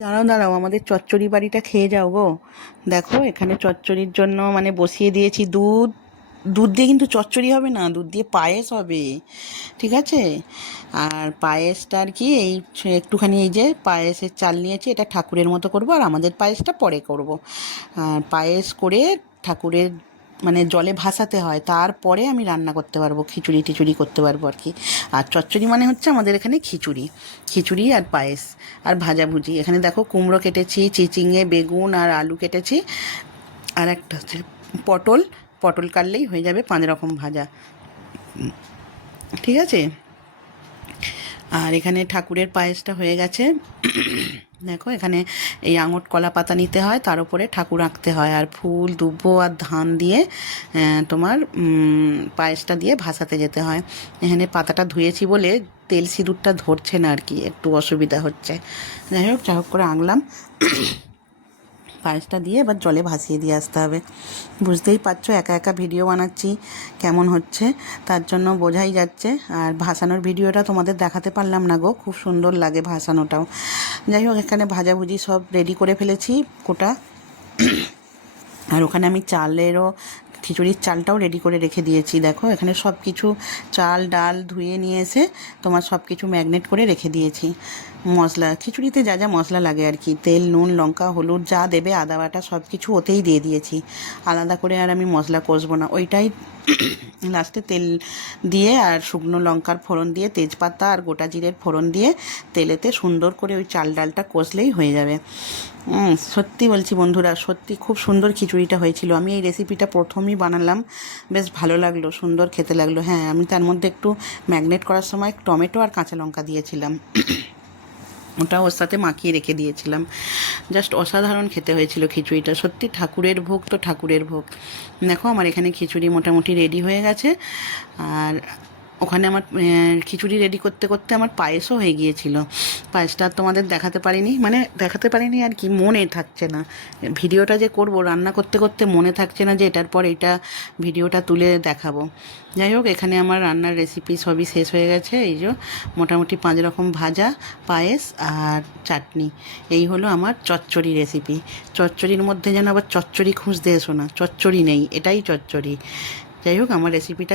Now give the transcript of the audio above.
দাঁড়াও দাঁড়াও, আমাদের চচ্চড়ি বাড়িটা খেয়ে যাও গো। দেখো এখানে চচ্চড়ির জন্য মানে বসিয়ে দিয়েছি দুধ। দুধ দিয়ে কিন্তু চচ্চড়ি হবে না, দুধ দিয়ে পায়েস হবে, ঠিক আছে? আর পায়েসটা আর কি এই একটুখানি এই যে পায়েসের চাল নিয়েছি, এটা ঠাকুরের মতো করব, আর আমাদের পায়েসটা পরে করব। আর পায়েস করে ঠাকুরের মানে জলে ভাসাতে হয়, তারপরে আমি রান্না করতে পারবো, খিচুড়ি টিচুড়ি করতে পারবো আর কি। আর চচ্চড়ি মানে হচ্ছে আমাদের এখানে খিচুড়ি, খিচুড়ি আর পায়েস আর ভাজাভুজি। এখানে দেখো কুমড়ো কেটেছি, চিচিঙে, বেগুন আর আলু কেটেছি, আর একটা হচ্ছে পটল। পটল কাটলেই হয়ে যাবে 5 রকম ভাজা, ঠিক আছে? আর এখানে ঠাকুরের পায়েসটা হয়ে গেছে। দেখো এখানে এই আঙট কলা পাতা নিতে হয়, তার উপরে ঠাকুর আঁকতে হয়, আর ফুল দুব্বো আর ধান দিয়ে তোমার পায়েসটা দিয়ে ভাসাতে যেতে হয়। এখানে পাতাটা ধুয়েছি বলে তেল সিঁদুরটা ধরছে না আর কি, একটু অসুবিধা হচ্ছে। যাই হোক করে আঁকলাম। পায়েসটা দিয়ে এবার জলে ভাসিয়ে দিয়ে আসতে হবে। বুঝতেই পারছো একা একা ভিডিও বানাচ্ছি কেমন হচ্ছে, তার জন্য বোঝাই যাচ্ছে। আর ভাসানোর ভিডিওটা তোমাদের দেখাতে পারলাম না গো, খুব সুন্দর লাগে ভাসানোটাও। যাই হোক এখানে ভাজাভুজি সব রেডি করে ফেলেছি কোটা। আর ওখানে আমি চালেরও খিচুড়ির চালটাও রেডি করে রেখে দিয়েছি। দেখো এখানে সব কিছু চাল ডাল ধুয়ে নিয়ে এসে তোমার সব কিছু ম্যাগনেট করে রেখে দিয়েছি। মশলা খিচুড়িতে যা যা মশলা লাগে আর কি, তেল নুন লঙ্কা হলুদ যা দেবে, আদা বাটা সব কিছু ওতেই দিয়ে দিয়েছি। আলাদা করে আর আমি মশলা কষবো না, ওইটাই লাস্টে তেল দিয়ে আর শুকনো লঙ্কার ফোড়ন দিয়ে, তেজপাতা আর গোটা জিরের ফোড়ন দিয়ে তেলেতে সুন্দর করে ওই চাল ডালটা কষলেই হয়ে যাবে। সত্যি বলছি বন্ধুরা, সত্যি খুব সুন্দর খিচুড়িটা হয়েছিল। আমি এই রেসিপিটা প্রথমেই বানালাম, বেশ ভালো লাগলো, সুন্দর খেতে লাগলো। হ্যাঁ, আমি তার মধ্যে একটু ম্যাগনেট করার সময় টমেটো আর কাঁচা লঙ্কা দিয়েছিলাম, ওটা ওর সাথে মাখিয়ে রেখে দিয়েছিলাম। জাস্ট অসাধারণ খেতে হয়েছিল খিচুড়িটা, সত্যি ঠাকুরের ভোগ তো ঠাকুরের ভোগ। দেখো আমার এখানে খিচুড়ি মোটামুটি রেডি হয়ে গেছে। আর ওখানে আমার খিচুড়ি রেডি করতে করতে আমার পায়েসও হয়ে গিয়েছিল। পায়েসটা আর তোমাদের দেখাতে পারিনি, মানে দেখাতে পারিনি আর কি, মনে থাকছে না। ভিডিওটা যে করব রান্না করতে করতে মনে থাকছে না যে এটার পর এটা ভিডিওটা তুলে দেখাবো। যাই হোক এখানে আমার রান্নার রেসিপি সবই শেষ হয়ে গেছে। এই যে মোটামুটি 5 রকম ভাজা, পায়েস আর চাটনি, এই হলো আমার চচ্চড়ি রেসিপি। চচ্চড়ির মধ্যে যেন আবার চচ্চড়ি খুঁজতে এসো না, চচ্চড়ি নেই, এটাই চচ্চড়ি। যাই হোক আমার রেসিপিটা